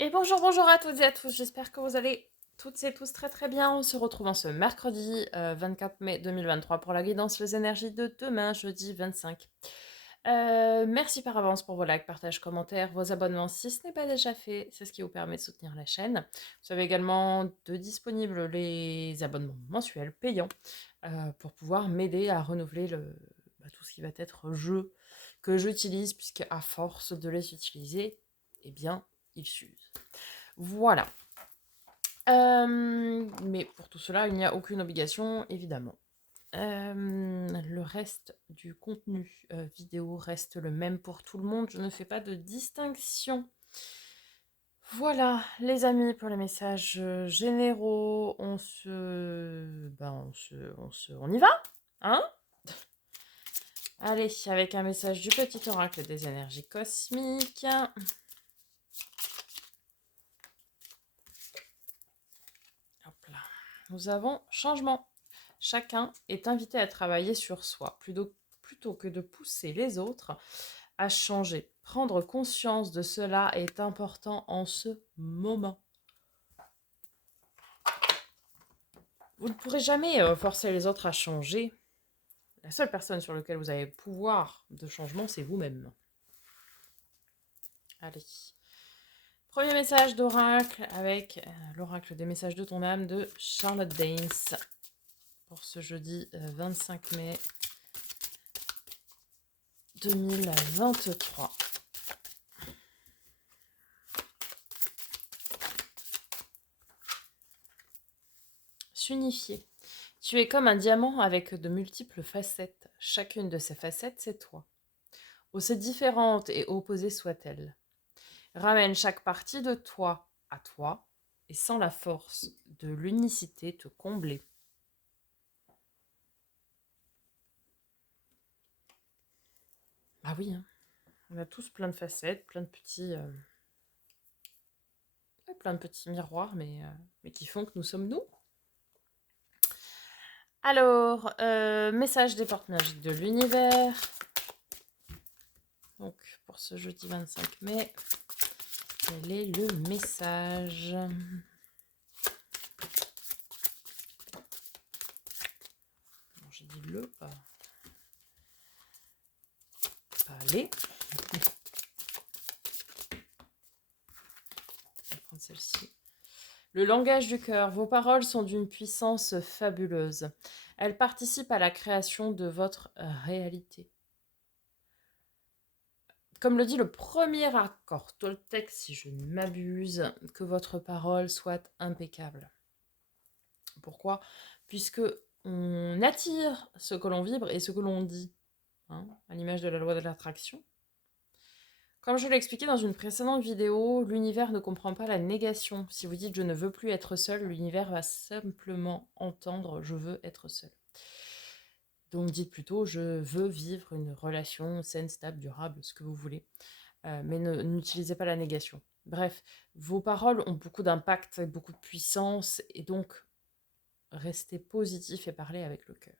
Et bonjour à toutes et à tous, j'espère que vous allez toutes et tous très très bien. On se retrouve en ce mercredi 24 mai 2023 pour la guidance les énergies de demain, jeudi 25. Merci par avance pour vos likes, partages, commentaires, vos abonnements si ce n'est pas déjà fait, c'est ce qui vous permet de soutenir la chaîne. Vous avez également de disponibles les abonnements mensuels payants pour pouvoir m'aider à renouveler tout ce qui va être jeu que j'utilise, puisque à force de les utiliser, eh bien, ils s'usent. Voilà. Mais pour tout cela, il n'y a aucune obligation, évidemment. Le reste du contenu vidéo reste le même pour tout le monde. Je ne fais pas de distinction. Voilà, les amis, pour les messages généraux, on y va, hein? Allez, avec un message du petit oracle des énergies cosmiques. Hop là. Nous avons changement. Chacun est invité à travailler sur soi, plutôt que de pousser les autres à changer. Prendre conscience de cela est important en ce moment. Vous ne pourrez jamais forcer les autres à changer. La seule personne sur laquelle vous avez pouvoir de changement, c'est vous-même. Allez. Premier message d'oracle avec l'oracle des messages de ton âme de Charlotte Danes pour ce jeudi 25 mai 2023. S'unifier. Tu es comme un diamant avec de multiples facettes. Chacune de ces facettes, c'est toi. Aussi différente et opposée soit-elle. Ramène chaque partie de toi à toi et sans la force de l'unicité te combler. Ah oui, hein. On a tous plein de facettes, plein de petits miroirs, mais qui font que nous sommes nous. Alors, message des portes magiques de l'univers. Donc, pour ce jeudi 25 mai, quel est le message? Bon, j'ai dit le, pas les. Je vais prendre celle-ci. Le langage du cœur. Vos paroles sont d'une puissance fabuleuse. Elles participent à la création de votre réalité. Comme le dit le premier accord Toltec, si je ne m'abuse, que votre parole soit impeccable. Pourquoi? Puisque on attire ce que l'on vibre et ce que l'on dit, hein, à l'image de la loi de l'attraction. Comme je l'ai expliqué dans une précédente vidéo, l'univers ne comprend pas la négation. Si vous dites « je ne veux plus être seul », l'univers va simplement entendre « je veux être seul ». Donc dites plutôt « je veux vivre une relation saine, stable, durable », ce que vous voulez. Mais n'utilisez pas la négation. Bref, vos paroles ont beaucoup d'impact, beaucoup de puissance, et donc restez positif et parlez avec le cœur.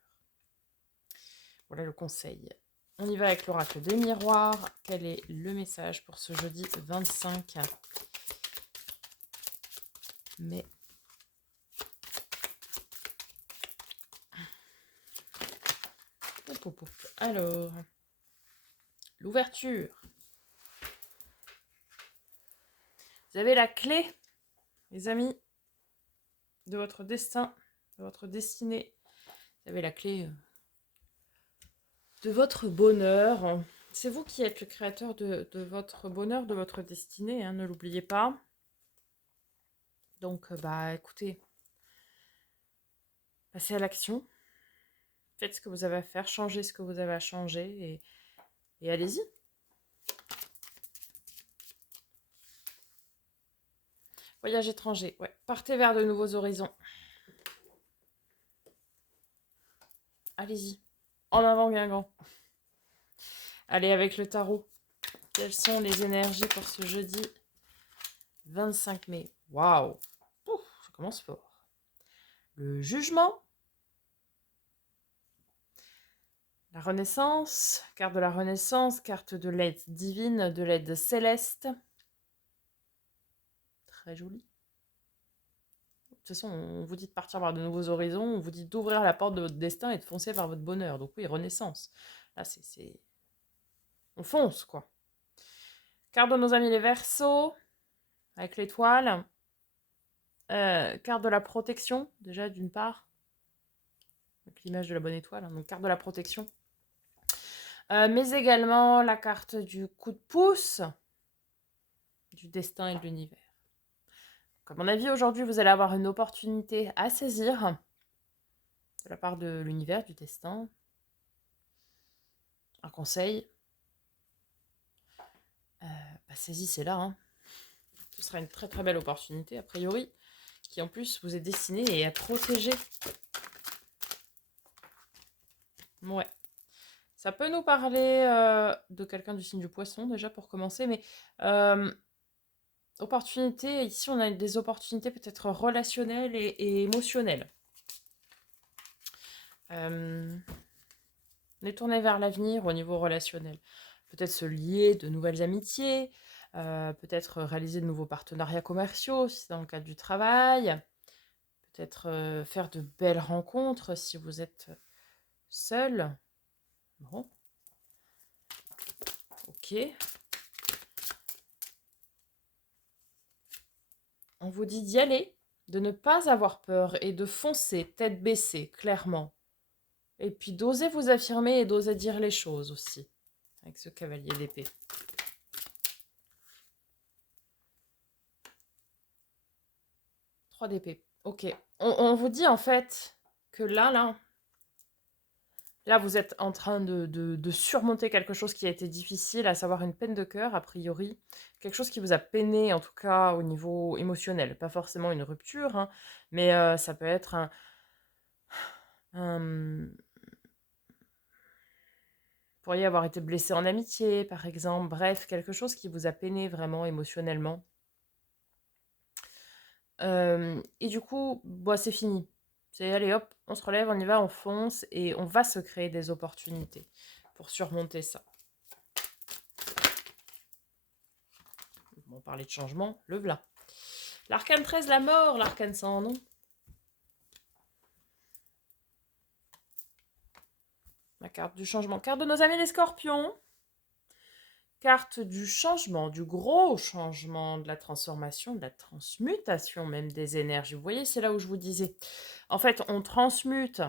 Voilà le conseil. On y va avec l'oracle des miroirs. Quel est le message pour ce jeudi 25 mai? Alors, l'ouverture. Vous avez la clé, les amis, de votre destin, de votre destinée. Vous avez la clé de votre bonheur. C'est vous qui êtes le créateur de votre bonheur, de votre destinée, hein, ne l'oubliez pas. Donc, écoutez, passez à l'action. Faites ce que vous avez à faire, changez ce que vous avez à changer et allez-y. Voyage étranger, ouais. Partez vers de nouveaux horizons. Allez-y. En avant, Guingamp. Allez avec le tarot. Quelles sont les énergies pour ce jeudi 25 mai? Waouh! Ça commence fort. Le jugement. La renaissance. Carte de la renaissance. Carte de l'aide divine, de l'aide céleste. très joli. De toute façon, on vous dit de partir vers de nouveaux horizons, on vous dit d'ouvrir la porte de votre destin et de foncer vers votre bonheur. Donc oui, renaissance. Là, c'est... On fonce, quoi. Carte de nos amis les Verseaux, avec l'étoile. Carte de la protection, déjà, d'une part. Avec l'image de la bonne étoile, hein, donc carte de la protection. Mais également la carte du coup de pouce, du destin et de l'univers. À mon avis, aujourd'hui, vous allez avoir une opportunité à saisir de la part de l'univers, du destin. Un conseil. Saisissez-la. Hein. Ce sera une très très belle opportunité, a priori, qui en plus vous est destinée et à protéger. Ouais. Ça peut nous parler de quelqu'un du signe du poisson, déjà, pour commencer, mais opportunité, ici, on a des opportunités peut-être relationnelles et émotionnelles. On est tourné vers l'avenir au niveau relationnel. Peut-être se lier de nouvelles amitiés, peut-être réaliser de nouveaux partenariats commerciaux si c'est dans le cadre du travail, peut-être faire de belles rencontres si vous êtes seul. Bon. Ok. On vous dit d'y aller, de ne pas avoir peur et de foncer, tête baissée, clairement. Et puis d'oser vous affirmer et d'oser dire les choses aussi, avec ce cavalier d'épée. Trois d'épée. Ok. On vous dit en fait que là, vous êtes en train de surmonter quelque chose qui a été difficile, à savoir une peine de cœur, a priori. Quelque chose qui vous a peiné, en tout cas au niveau émotionnel. Pas forcément une rupture, hein, mais ça peut être un... pourriez avoir été blessé en amitié, par exemple. Bref, quelque chose qui vous a peiné vraiment émotionnellement. Et du coup, c'est fini. C'est allez hop, on se relève, on y va, on fonce et on va se créer des opportunités pour surmonter ça. On parlait de changement, le v'là. L'arcane 13, la mort, l'arcane sans nom. La carte du changement. Carte de nos amis les scorpions. Carte du changement, du gros changement, de la transformation, de la transmutation même des énergies. Vous voyez, c'est là où je vous disais. En fait, on transmute,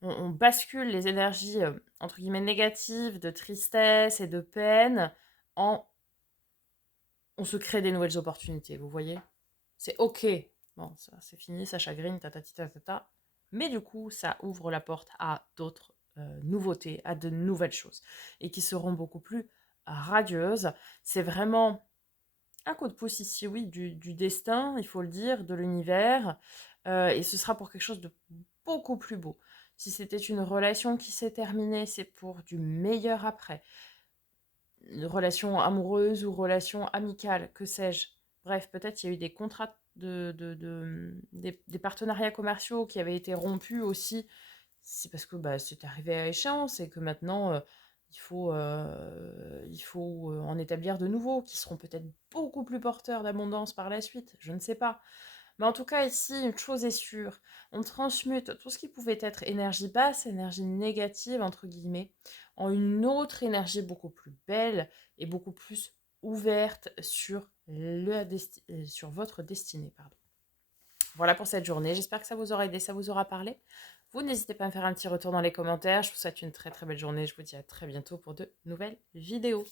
on bascule les énergies, entre guillemets, négatives, de tristesse et de peine, on se crée des nouvelles opportunités, vous voyez. C'est ok. Bon, ça c'est fini, ça chagrine, ta. Mais du coup, ça ouvre la porte à d'autres nouveautés, à de nouvelles choses, et qui seront beaucoup plus radieuses. C'est vraiment un coup de pouce ici, oui, du destin, il faut le dire, de l'univers, et ce sera pour quelque chose de beaucoup plus beau. Si c'était une relation qui s'est terminée, c'est pour du meilleur après. Une relation amoureuse ou relation amicale, que sais-je. Bref, peut-être il y a eu des contrats des partenariats commerciaux qui avaient été rompus aussi. C'est parce que c'est arrivé à échéance et que maintenant il faut en établir de nouveaux qui seront peut-être beaucoup plus porteurs d'abondance par la suite. Je ne sais pas. Mais en tout cas, ici, une chose est sûre, on transmute tout ce qui pouvait être énergie basse, énergie négative, entre guillemets, en une autre énergie beaucoup plus belle et beaucoup plus ouverte sur, sur votre destinée. Pardon. Voilà pour cette journée. J'espère que ça vous aura aidé, ça vous aura parlé. Vous n'hésitez pas à me faire un petit retour dans les commentaires. Je vous souhaite une très très belle journée. Je vous dis à très bientôt pour de nouvelles vidéos.